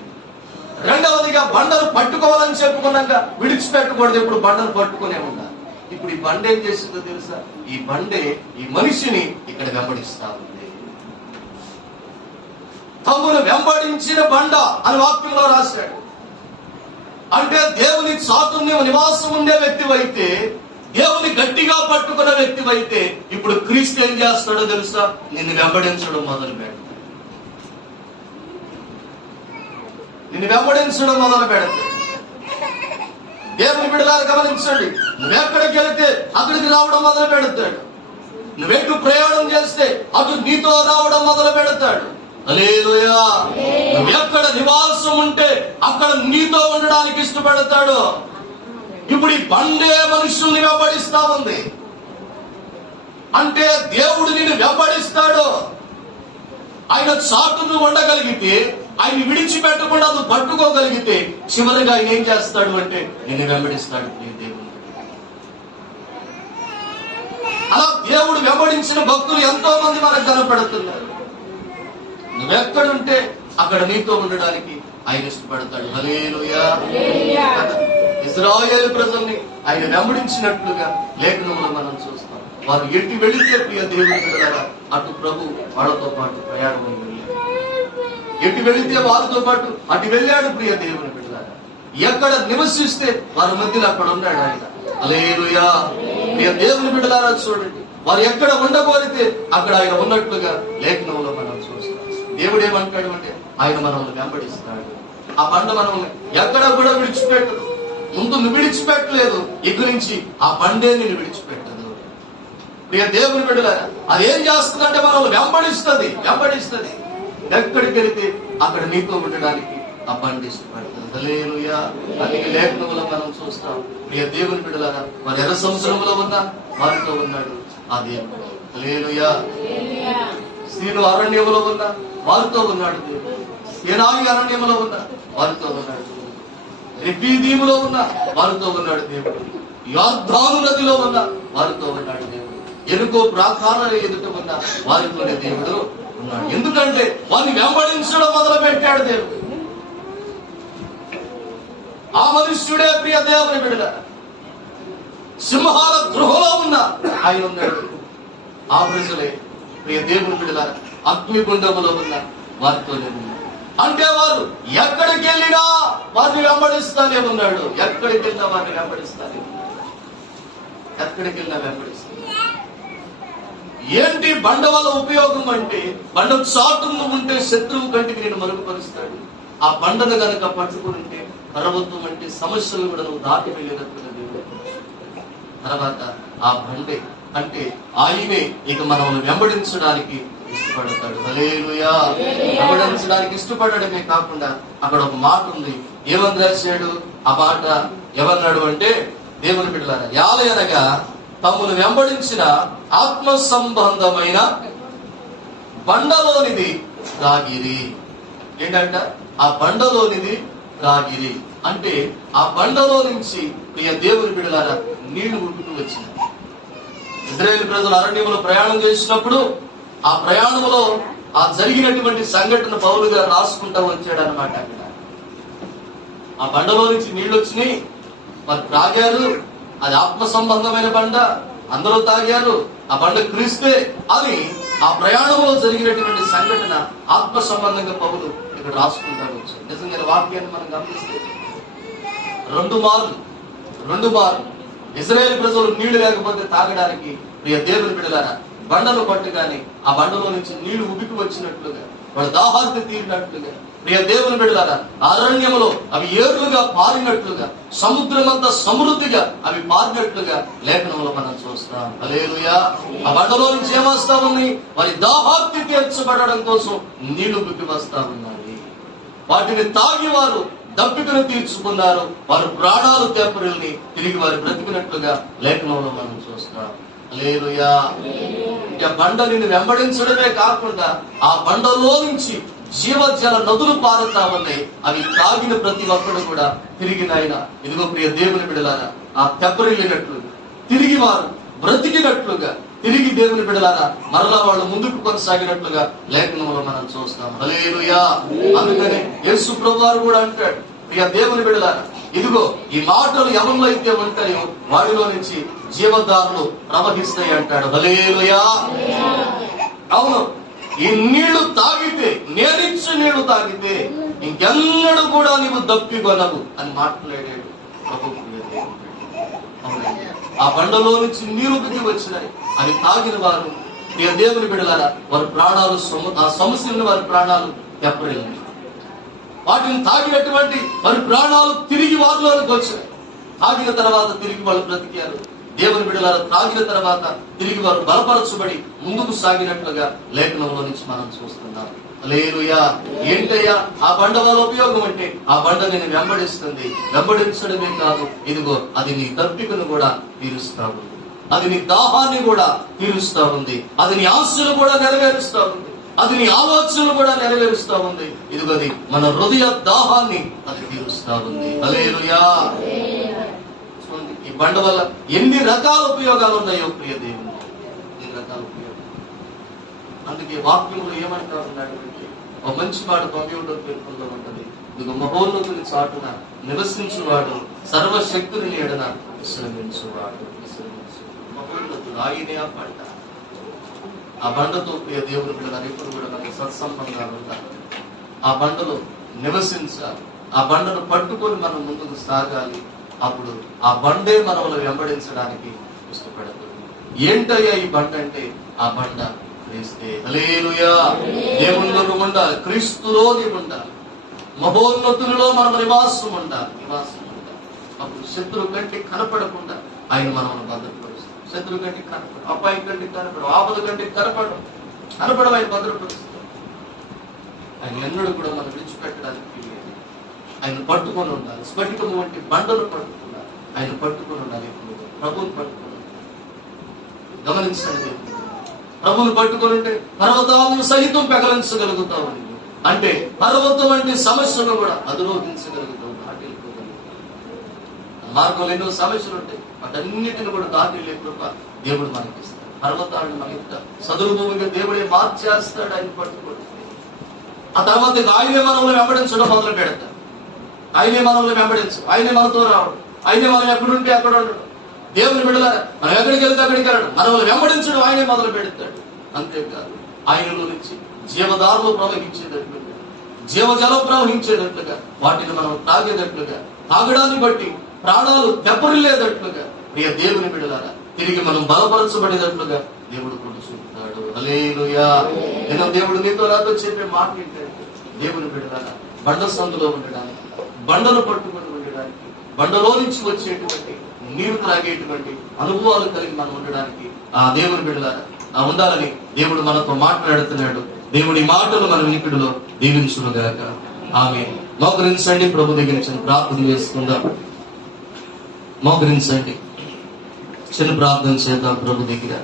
రెండవదిగా బండను పట్టుకోవాలని చెప్పుకున్నాక విడిచిపెట్టకూడదు. ఇప్పుడు బండను పట్టుకునే ఉండాలి. ఇప్పుడు ఈ బండ ఏం చేసిందో తెలుసా? ఈ బండే ఈ మనిషిని ఇక్కడ వెంబడిస్తా ఉంది. తమ్మును వెంబడించిన బండ అని వాక్యంలో రాశాడు. అంటే దేవుని చాటుని నివాసం ఉండే వ్యక్తివైతే, దేవుని గట్టిగా పట్టుకున్న వ్యక్తివైతే, ఇప్పుడు క్రీస్తు ఏం చేస్తాడో తెలుసా? నిన్ను వెంబడించడం మొదలు పెడతాడు. నిన్ను వెంబడించడం మొదలు పెడతాడు. దేవుని బిడ్డలారా గమనించండి. నువ్వెక్కడికి వెళితే అక్కడికి రావడం మొదలు పెడతాడు. నువ్వెటు ప్రయాణం చేస్తే అటు నీతో రావడం మొదలు పెడతాడు. హల్లెలూయా. నువ్వెక్కడ నివాసం ఉంటే అక్కడ నీతో ఉండడానికి ఇష్టపడతాడు. ఇప్పుడు ఈ బండే మనుషుల్ని వెంబడిస్తా ఉంది. అంటే దేవుడు నిన్ను వెంబడిస్తాడు. ఆయన చాటును ఉండగలిగితే, ఆయన విడిచిపెట్టకుండా నువ్వు పట్టుకోగలిగితే, చివరిగా ఆయన ఏం చేస్తాడు అంటే నిన్ను వెంబడిస్తాడు. దేవుడు అలా దేవుడు వెంబడించిన భక్తులు ఎంతో మంది మనకు కనపడుతున్నారు. నువ్వెక్కడుంటే అక్కడ నీతో ఉండడానికి ఆయన ఇష్టపడతాడు. హల్లెలూయా. ఇశ్రాయేలు ప్రజల్ని ఆయన వెంబడించినట్లుగా లేఖనంలో మనం చూస్తాం. వారు ఎటు వెళితే ప్రియ దేవుని బిడ్డలారా అటు ప్రభు వాళ్ళతో పాటు ప్రయాణం వెళ్ళాడు. ఎటు వెళితే వారితో పాటు అటు వెళ్ళాడు ప్రియ దేవుని బిడ్డలారా. ఎక్కడ నివసిస్తే వారి మధ్యలో అక్కడ ఉన్నాడు ఆయన. హల్లెలూయా. ప్రియ దేవుని బిడ్డలారా చూడండి, వారు ఎక్కడ ఉండబోతే అక్కడ ఆయన ఉన్నట్లుగా లేఖనంలో మనం చూస్తాం. దేవుడు ఏమంటాడు అంటే ఆయన మనల్ని వెంబడిస్తాడు. ఆ బండ మనల్ని ఎక్కడ కూడా విడిచిపెట్టదు. ముందు నువ్వు విడిచిపెట్టలేదు, ఇక్కడి నుంచి ఆ బండే నిన్ను విడిచిపెట్టదు. ప్రియ దేవుని బిడ్డలారా, అది ఏం చేస్తుందంటే మనల్ని వెంబడిస్తుంది. ఎక్కడికి వెళితే అక్కడ నీతో ఉండడానికి ఆ బండి ఇష్టపడుతుంది. హల్లెలూయా. అందుకే లేఖనంలో మనం చూస్తాం. ప్రియ దేవుని బిడ్డలారా, వారు ఎర్ర సముద్రంలో ఉన్నా వారితో ఉన్నాడు ఆ దేవుడు. హల్లెలూయా. స్త్రీలు అరణ్యంలో ఉన్నా వారితో ఉన్నాడు దేవుడు. ఏనాయి అరణ్యంలో ఉన్నా వారితో ఉన్నాడు. రెఫీదీములో ఉన్న వారితో ఉన్నాడు దేవుడు. యొర్దాను నదిలో ఉన్న వారితో ఉన్నాడు దేవుడు. ఎరుకో ప్రాకారాల ఎదుట ఉన్న వారితోనే దేవుడు ఉన్నాడు. ఎందుకంటే వారిని వెంబడించడం మొదలు పెట్టాడు దేవుడు. ఆ మనుష్యుడే ప్రియ దేవుని బిడ్డ. సింహాల గృహలో ఉన్న ఆయన ఉన్నాడు. ఆ ప్రజలే ప్రియ దేవుని బిడ్డల అగ్నిగుండములో ఉన్న వారితోనే ఉన్నాడు. అంటే వారు ఎక్కడికి వెళ్ళినా వారిని వెంబడిస్తానే ఉన్నాడు. ఎక్కడికి వెళ్ళినా వారిని వెంబడిస్తానే ఉన్నాడు. ఎక్కడికి వెళ్ళినా వెంబడిస్తాడు. ఏంటి బండ వల్ల ఉపయోగం అంటే, బండ చాటును ఉంటే శత్రువు కంటికి నేను మరుగుపరుస్తాడు. ఆ బండను గనక పట్టుకుని ఉంటే పర్వతం అంటే సమస్యలు కూడా నువ్వు దాటి వెళ్ళినట్టుగా దేవుడు. తర్వాత ఆ బండే అంటే ఆయనే ఇక మనల్ని వెంబడించడానికి ఇష్టపడతాడు. హల్లెలూయా. వెంబడించడానికి ఇష్టపడడమే కాకుండా అక్కడ ఒక మాట ఉంది. ఏమని రాశాడు ఆ మాట? ఏమన్నాడు అంటే, దేవుని బిడ్డలారా, యాలయనగా తమను వెంబడించిన ఆత్మ సంబంధమైన బండలోనిది త్రాగిరి. ఏంటంట? ఆ బండలోనిది త్రాగిరి అంటే ఆ బండలో నుంచి ప్రియ దేవుని బిడ్డలారా నీళ్లు ఉడుకుతూ వచ్చింది. ఇశ్రాయేలు ప్రజలు అరణ్యంలో ప్రయాణం చేసినప్పుడు ఆ ప్రయాణంలో ఆ జరిగినటువంటి సంఘటన పౌలు గారు రాసుకుంటూ వచ్చాడు అనమాట. అక్కడ ఆ బండలో నుంచి నీళ్లు వచ్చినాయి, మరి త్రాగారు. అది ఆత్మ సంబంధమైన బండ, అందరూ తాగారు. ఆ బండ క్రీస్తే అని ఆ ప్రయాణంలో జరిగినటువంటి సంఘటన ఆత్మ సంబంధంగా పౌలు ఇక్కడ రాసుకుంటాడు. నిజంగా వాక్యాన్ని మనం గమనిస్తే రెండు మార్లు ఇశ్రాయేలు ప్రజలు నీళ్లు లేకపోతే తాగడానికి ప్రియ దేవుని బిడ్డలారా బండను పట్టుగానే ఆ బండలో నుంచి నీళ్లు ఉబికి వచ్చినట్లుగా, వాడు దాహార్తి తీరినట్లుగా, ప్రియ దేవుని బిడ్డలారా అరణ్యములో అవి ఏర్లుగా పారినట్లుగా, సముద్రమంతా సమృద్ధిగా అవి పారినట్లుగా లేఖనంలో మనం చూస్తాం. హల్లెలూయా. ఆ బండలో నుంచి ఏమొస్తా ఉన్నాయి? వారి దాహార్తి తీర్చబడడం కోసం నీళ్లు ఉబికి వస్తా ఉన్నాయి. వాటిని తాగి వారు దప్పికను తీర్చుకున్నారు. వారు ప్రాణాలు తెప్పరిల్ని తిరిగి వారు బ్రతికినట్లుగా లేఖనంలో మనం చూస్తాం. హల్లెలూయా. ఆ బండ నిన్ను వెంబడించడమే కాకుండా ఆ బండలో నుంచి జీవజల నదులు పారుతా ఉన్నాయి. అవి తాగిన ప్రతి ఒక్కడు కూడా తిరిగి నాయన ఇదిగో ప్రియ దేవుని బిడ్డలారా ఆ తెప్పరిల్లినట్లుగా, తిరిగి వారు బ్రతికినట్లుగా, తిరిగి దేవుని బిడ్డలారా మరలా వాళ్ళు ముందుకు కొనసాగినట్లుగా లేఖనంలో మనం చూస్తాం. హల్లెలూయా. అందుకని యేసు ప్రభువారు కూడా అంటాడు, ప్రియ దేవుని బిడ్డలారా ఇదిగో ఈ మాటలు ఎవరిలో అయితే ఉంటాయో వాడిలో నుంచి జీవధారలు ప్రవహిస్తాయి అంటాడు. హల్లెలూయా. అవును, ఈ నీళ్లు తాగితే, నేరిచ్చే నీళ్లు తాగితే ఇంకెన్నడూ కూడా నీవు దప్పికొనవు అని మాట్లాడాడు ప్రభు. ఆ బండలో నుంచి నీరు దిగి వచ్చినాయి. అవి తాగిన వారు ప్రియ దేవుని బిడ్డలారా వారి ప్రాణాలు ఆ సమస్యలను వారి ప్రాణాలు ఎప్పటిల్లి వాటిని తాగినటువంటి వారి ప్రాణాలు తిరిగి వారిలోనికి వచ్చాయి. తాగిన తర్వాత తిరిగి వాళ్ళు బ్రతికారు. దేవుని బిడ్డలారా తాగిన తర్వాత తిరిగి వారు బలపరచబడి ముందుకు సాగినట్లుగా లేఖనంలో నుంచి మనం చూస్తున్నాం. హల్లెలూయా. ఏంటయ్యా ఆ బండ వల్ల ఉపయోగం అంటే ఆ బండ నేను వెంబడిస్తుంది. వెంబడించడమే కాదు, ఇదిగో అది నీ దప్పికను కూడా తీరుస్తా ఉంది, అది నీ దాహాన్ని కూడా తీరుస్తా ఉంది, అది నీ ఆశను కూడా నెరవేరుస్తా ఉంది, అది నీ ఆలోచనలు కూడా నెరవేరుస్తా ఉంది. ఇదిగో అది మన హృదయ దాహాన్ని అది తీరుస్తా ఉంది. హల్లెలూయా. ఈ బండ వల్ల ఎన్ని రకాల ఉపయోగాలు ఉన్నాయో ప్రియ దేవుని, ఎన్ని రకాల ఉపయోగాలు. అందుకే వాక్యంలో ఏమంటా ఉన్నాడు అంటే ఒక మంచి మాట తొమ్మిదో పేర్కొంటూ ఉంటది, ఇదిగో మహోన్నతుని చాటున నివసించువాడు సర్వశక్తుని ఎడన విశ్రమించువాడు. మహోన్నతుడు ఆయనే ఆ బండ. ఆ బండతో ప్రియ దేవుని బిడ్డలారా ఎప్పుడు కూడా మనకి సత్సంబంధాలు ఉంటాయి. ఆ బండలో నివసించాలి, ఆ బండను పట్టుకొని మనం ముందుకు సాగాలి. అప్పుడు ఆ బండే మనల్ని వెంబడించడానికి ఇష్టపడుతుంది. ఏంటయ్యా ఈ బండ అంటే ఆ బండ క్రీస్తే. హల్లెలూయా. దేవునిలో ఉండాలి, క్రీస్తులో ఉండాలి, మహోన్నతునిలో మనం నివాసం ఉండాలి. అప్పుడు శత్రువు కంటే కనపడకుండా ఆయన మనల్ని భద్రపరుస్తాడు. శత్రువు కంటే కనపడు, అపాయం కంటే కనపడు, ఆపద కంటే కనపడవు ఆయన భద్రపరుస్తాడు. ఆయన ఎన్నడూ కూడా మనం విడిచిపెట్టడానికి ఆయన పట్టుకొని ఉండాలి. స్ఫటికము వంటి బండలు పట్టుకున్నారు, ఆయన పట్టుకొని ఉండాలి. ప్రభువుని పట్టుకొని గమనించండి. ప్రభువుని పట్టుకొని ఉంటే పర్వతాలను సహితం పెకలించగలుగుతావు. అంటే పర్వతం వంటి సమస్యను కూడా అధిరోహించగలుగుతావు, దాటిపోగలుగుతావు. మార్గంలో ఎన్నో సమస్యలు ఉంటాయి, వాటన్నిటిని కూడా దాటి కృప దేవుడు మనకి ఇస్తాడు. పర్వతాలను మన యొక్క సదురు భూమిగా దేవుడే మార్చేస్తాడు ఆయన పట్టుకొని. ఆ తర్వాత ఆయనే మనల్ని వెంబడించడం మొదలు పెడతాడు. ఆయనే మనల్ని వెంబడించు, ఆయనే మనతో రావడం, ఆయనే మనం ఎక్కడుంటే అక్కడ ఉండడం. దేవుని బిడ్డలారా మనం ఎక్కడికి వెళ్తే అక్కడికి వెళ్ళడం, మనల్ని వెంబడించడం ఆయనే మొదలు పెడతాడు. అంతేకాదు ఆయనలో నుంచి జీవదారులు ప్రవహించేటట్లుగా, జీవజలం ప్రవహించేటట్లుగా, వాటిని మనం తాగేటట్లుగా, తాగడాన్ని బట్టి ప్రాణాలు దెబ్బరిల్లేటట్లుగా ప్రియ దేవుని బిడ్డలారా తిరిగి మనం బలపరచబడేటట్లుగా దేవుడు కూడా చూపుతాడు. హల్లెలూయా. నేను దేవుడు నీతో నాతో చెప్పే మాట ఏంటంటే దేవుని బిడ్డలారా బండ సందులో ఉండడానికి, బండను పట్టుకొని ఉండడానికి, బండలో నుంచి వచ్చేటువంటి నీరు త్రాగేటువంటి అనుభవాలు కలిగి మనం ఉండడానికి ఆ దేవుని బిడ్డలారా ఉండాలని దేవుడు మనతో మాట్లాడుతున్నాడు. దేవుడి మాటలు మన వినికిడిలో దీవించునుగాక. ఆమేన్. మోకరించండి, ప్రభు దగ్గర చిన్న ప్రార్థన చేసుకుందాం. మోకరించండి, చిన్న ప్రార్థన చేద్దాం ప్రభు దగ్గర.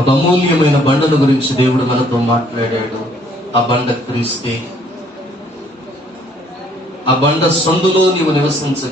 ఒక అమూల్యమైన బండను గురించి దేవుడు మనతో మాట్లాడాడు. ఆ బండ క్రీస్తే. ఆ బండ సందులో నీవు నివసించ